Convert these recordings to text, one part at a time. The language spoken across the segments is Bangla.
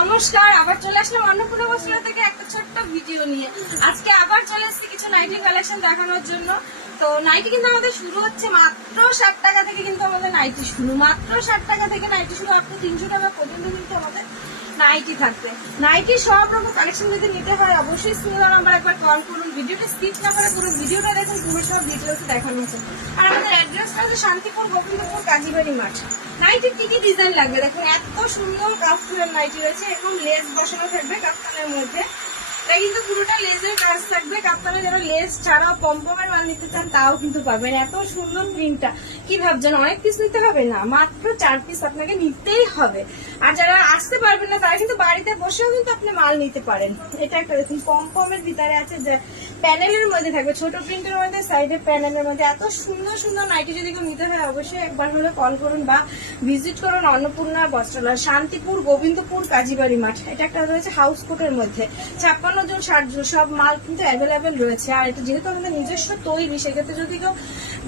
নমস্কার, আবার চলে আসলাম অন্নপূর্ণা বস্ত্রালয় থেকে একটা ছোট্ট ভিডিও নিয়ে। আজকে আবার চলে এসেছি কিছু নাইটি কালেকশন দেখানোর জন্য। তো নাইটি কিন্তু আমাদের শুরু হচ্ছে মাত্র 60 টাকা থেকে, কিন্তু আমাদের নাইটি শুরু মাত্র 60 টাকা থেকে। নাইটি শুরু আপনি 300 টাকা পর্যন্ত কিন্তু আমাদের নাইটি থাকবে। নাইটি সব রকম কালেকশন যদি নিতে হয় অবশ্যই স্ক্রিনে নাম্বার একবার কল করুন। ভিডিওটা স্কিপ না করে পুরো ভিডিওটা দেখুন, পুরো সব ডিটেলস দেখানো হচ্ছে। আর আমাদের অ্যাড্রেসটা হচ্ছে শান্তিপুর, গোবিন্দপুর, কাজীবাড়ি মাঠ। নাইটির কি কি ডিজাইন লাগবে দেখুন, এত সুন্দর কাফতানের নাইটি রয়েছে। এরকম লেস বসানো থাকবে কাফতানের মধ্যে, এটা কিন্তু পুরোটা লেজের কাজ থাকবে। কাপ্তানে যারা লেস ছাড়াও পম্পমের মাল নিতে চান তাও কিন্তু পাবেন। এত সুন্দর প্রিন্টটা, কি ভাবছেন অনেক পিস নিতে হবে? না, মাত্র 4 পিস আপনাকে নিতেই হবে। আর যারা আসতে পারবেন না তারা কিন্তু বাড়িতে বসেও কিন্তু আপনি মাল নিতে পারেন। এটা একটা দেখুন পম্পমের ভিতরে আছে, যে প্যানেলের মধ্যে থাকবে, ছোট প্রিন্টের মধ্যে, সাইডে প্যানেলের মধ্যে। এত সুন্দর সুন্দর নাইটি যদি কেউ নিতে হয় অবশ্যই একবার হলে কল করুন বা ভিজিট করুন অন্নপূর্ণা বস্ত্রালয়, শান্তিপুর, গোবিন্দপুর, কাজীবাড়ি মাঠ। এটা একটা রয়েছে হাউস কোটের মধ্যে, 56 জন 60 জন সব মাল কিন্তু অ্যাভেলেবেল রয়েছে। আর এটা যেহেতু আমাদের নিজস্ব তৈরি, সেক্ষেত্রে যদি কেউ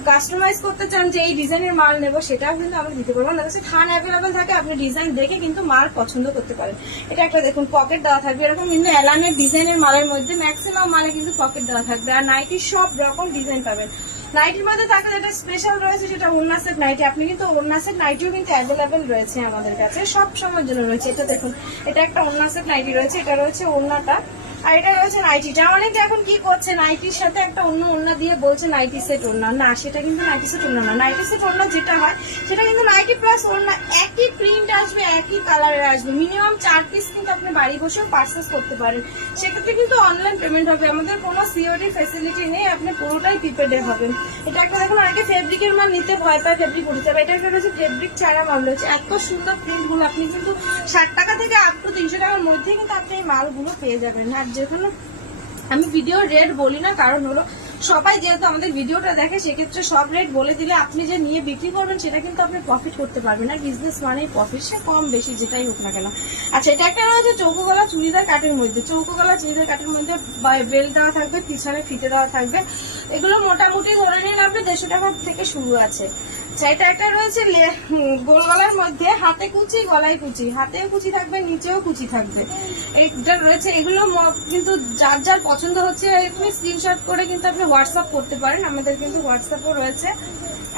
কাস্টমাইজ করতে চান যে এই ডিজাইনের মাল নেবো, সেটাও কিন্তু আমরা দিতে পারবো। আমাদের কাছে থান অ্যাভেলেবেল থাকে, আপনি ডিজাইন দেখে কিন্তু মাল পছন্দ করতে পারেন। এটা একটা দেখুন পকেট দেওয়া থাকবে, এরকম কিন্তু এলানের ডিজাইনের মালের মধ্যে ম্যাক্সিমাম মালে কিন্তু পকেট দেওয়া থাকবে। আর নাইটির সব রকম ডিজাইন পাবেন। নাইটির মধ্যে থাকলে যেটা স্পেশাল রয়েছে সেটা ওড়না সেট নাইটি। আপনি কিন্তু ওড়না সেট নাইটিও কিন্তু অ্যাভেলেবেল রয়েছে আমাদের কাছে, সব সময়ের জন্য রয়েছে। এটা দেখুন, এটা একটা ওড়না সেট নাইটি রয়েছে, এটা রয়েছে ওড়নাটা, আর এটা রয়েছে নাইটিটা। অনেকে এখন কি করছে, নাইটির সাথে একটা অন্য ওড়না দিয়ে বলছে নাইটি সেট ওড়না। না, সেটা কিন্তু নাইটি সেট ওড়না না। নাইটি সেট ওড়না যেটা হয় সেটা কিন্তু নাইটি প্লাস ওড়না, একই প্রিন্ট আসবে, একই কালারের আসবে। মিনিমাম 4 পিস কিন্তু আপনি বাড়ি বসেও পারচেস করতে পারেন। সেক্ষেত্রে কিন্তু অনলাইন পেমেন্ট হবে, আমাদের কোনো সিওডি ফ্যাসিলিটি নেই, আপনি পুরোটাই প্রিপেডে হবেন। এটা একটা দেখুন, অনেকে ফেব্রিকের মাল নিতে ভয় পায়, ফেব্রিক উঠে যাবে। এটা একটা রয়েছে ফেব্রিক ছাড়া মাল রয়েছে। এত সুন্দর প্রিন্টগুলো আপনি কিন্তু 60 টাকা থেকে আপ টু 300 টাকার মধ্যে কিন্তু আপনি এই মালগুলো পেয়ে যাবেন। আর যেখানে আমি ভিডিও রেট বলি না, কারণ হলো সবাই যেহেতু আমাদের ভিডিওটা দেখে, সেক্ষেত্রে সব রেট বলে দিলে আপনি যে নিয়ে বিক্রি করবেন সেটা কিন্তু আপনি প্রফিট করতে পারবেন না। বিজনেস মানেই প্রফিট, সে কম বেশি যেটাই হোক না কেন। আচ্ছা, এটা একটা রয়েছে চৌকো গলা চুড়িদার কাটের মধ্যে, চৌকো গলা চুড়িদার কাটের মধ্যে বেল্ট দেওয়া থাকবে, পিছনে ফিতে দেওয়া থাকবে। এগুলো মোটামুটি ধরে নিন আপনি 150 টাকা থেকে শুরু আছে। এটা একটা রয়েছে গোল গলার মধ্যে, হাতে কুচি, গলায় কুচি, হাতেও কুচি থাকবে, নিচেও কুচি থাকবে। এটা রয়েছে, এগুলো কিন্তু যার যার পছন্দ হচ্ছে আপনি স্ক্রিনশট করে কিন্তু আপনি হোয়াটসঅ্যাপ করতে পারেন, আমাদের কিন্তু হোয়াটসঅ্যাপও রয়েছে।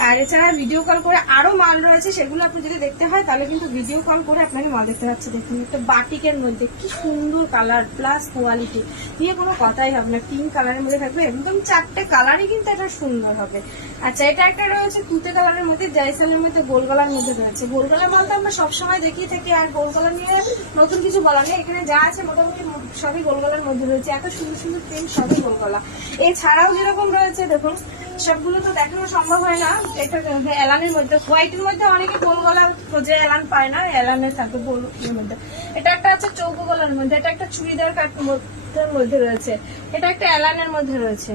আর এছাড়া ভিডিও কল করে আরো মাল রয়েছে, সেগুলো আপনি যদি দেখতে হয় তাহলে কিন্তু ভিডিও কল করে আপনাকে মাল দেখতে পাচ্ছে। দেখুন একটা বাটিকের মধ্যে কি সুন্দর কালার প্লাস কোয়ালিটি, নিয়ে কোনো কথাই হবে না। পিঙ্ক কালারের মধ্যে থাকবে, একদম 4টে কালারই কিন্তু এটা সুন্দর হবে। আচ্ছা, এটা একটা রয়েছে তুতে কালারের মধ্যে, জাইসালের মধ্যে, গোল গলার মধ্যে রয়েছে। গোল গলার মাল তো আমরা সবসময় দেখিয়ে থাকি, আর গোল গলা নিয়ে নতুন কিছু বলা নেই। এখানে যা আছে মোটামুটি সবই গোল গলার মধ্যে রয়েছে। এত সুন্দর সুন্দর প্রিন্ট, সবই গোল গলা। এছাড়াও যেরকম রয়েছে দেখুন, সবগুলো তো দেখানো সম্ভব হয় না। এটা এলানের মধ্যে, হোয়াইটের মধ্যে অনেকে গোল গলা খোঁজে, এলান পায় না, এলানের থাকবে গোল মধ্যে। এটা একটা আছে চৌকো গলার মধ্যে, এটা একটা চুড়িদার কাট মধ্যে রয়েছে, এটা একটা এলানের মধ্যে রয়েছে।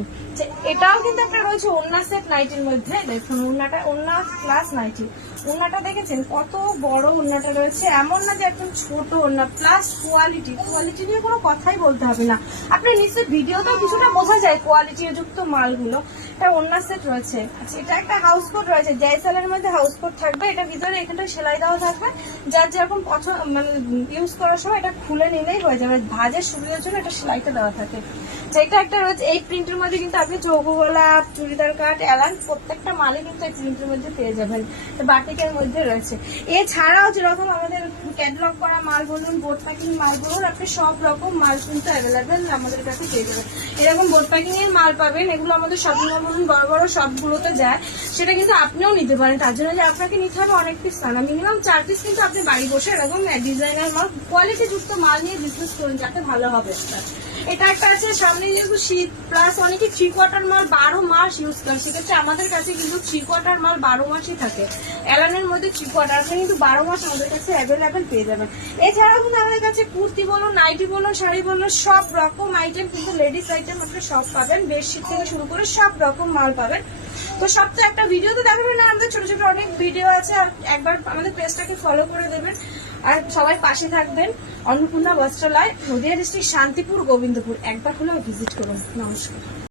এটাও কিন্তু একটা রয়েছে ওড়না সেট নাইটির মধ্যে। দেখুন ওড়নাটা, ওড়না প্লাস নাইটি। ওড়নাটা দেখেছেন কত বড় ওড়নাটা রয়েছে, এমন না যে একদম ছোট ওড়না, প্লাস কোয়ালিটি। কোয়ালিটি নিয়ে কোনো কথাই বলতে হবে না, আপনি নিশ্চয়ই ভিডিওতেও কিছুটা বোঝা যায় কোয়ালিটি যুক্ত মালগুলো। এটা ওড়না সেট রয়েছে। আচ্ছা, এটা একটা হাউস কোট রয়েছে, জাইসালের মধ্যে হাউস কোট থাকবে। এটা ভিতরে এখানটা সেলাই দেওয়া থাকবে, যার যেরকম পছন্দ মানে ইউজ করার সময় এটা খুলে নিলেই হয়ে যাবে। ভাজের সুবিধার জন্য এটা সেলাইটা দেওয়া থাকে। যেটা একটা রয়েছে এই প্রিন্টের মধ্যে, কিন্তু আপনি চৌকো গলা, চুড়িদার কাট, এলান প্রত্যেকটা মালে কিন্তু এই প্রিন্টের মধ্যে পেয়ে যাবেন। বাটিকের মধ্যে রয়েছে। এছাড়াও যেরকম আমাদের ক্যাটালগ করা মাল বলুন, বোর্ড প্যাকিং মাল বলুন, আপনি সব রকম মাল কিন্তু অ্যাভেলেবেল আমাদের কাছে পেয়ে যাবেন। এরকম বোর্ড প্যাকিং এর মাল পাবেন, এগুলো আমাদের শপিং মল বলুন, বড় বড় সবগুলোতে যায়, সেটা কিন্তু আপনিও নিতে পারেন। তার জন্য যে আপনাকে নিতে হবে অনেক পিস না, মিনিমাম 4 পিস কিন্তু আপনি বাড়ি বসে এরকম ডিজাইনার মাল, কোয়ালিটি যুক্ত মাল নিয়ে বিজনেস করুন, যাতে ভালো হবে। এটা একটা আছে, সামনে যেহেতু শীত, প্লাস অনেকে 3 কোয়ার্টার মাল 12 মাস ইউজ করে, সেক্ষেত্রে আমাদের কাছে কিন্তু 3 কোয়ার্টার মাল 12 মাসই থাকে। এলানের মধ্যে 3 কোয়ার্টার আপনি কিন্তু 12 মাস আমাদের কাছে অ্যাভেলেবেল পেয়ে যাবেন। এছাড়াও কিন্তু আমাদের কাছে কুর্তি বলুন, নাইটি বলুন, শাড়ি বলুন, সব রকম আইটেম কিন্তু লেডিস আইটেম আপনি সব পাবেন, বেডশিট থেকে শুরু করে সব রকম মাল পাবেন। তো সব তো একটা ভিডিও তো দেখাবেন না, আমাদের ছোট ছোট অনেক ভিডিও আছে। আর একবার আমাদের পেজটাকে ফলো করে দেবেন, আর সবাই পাশে থাকবেন। অন্নপূর্ণা বস্ত্রালয়, নদিয়া ডিস্ট্রিক্ট, শান্তিপুর, গোবিন্দপুর, একবার হলেও ভিজিট করুন। নমস্কার।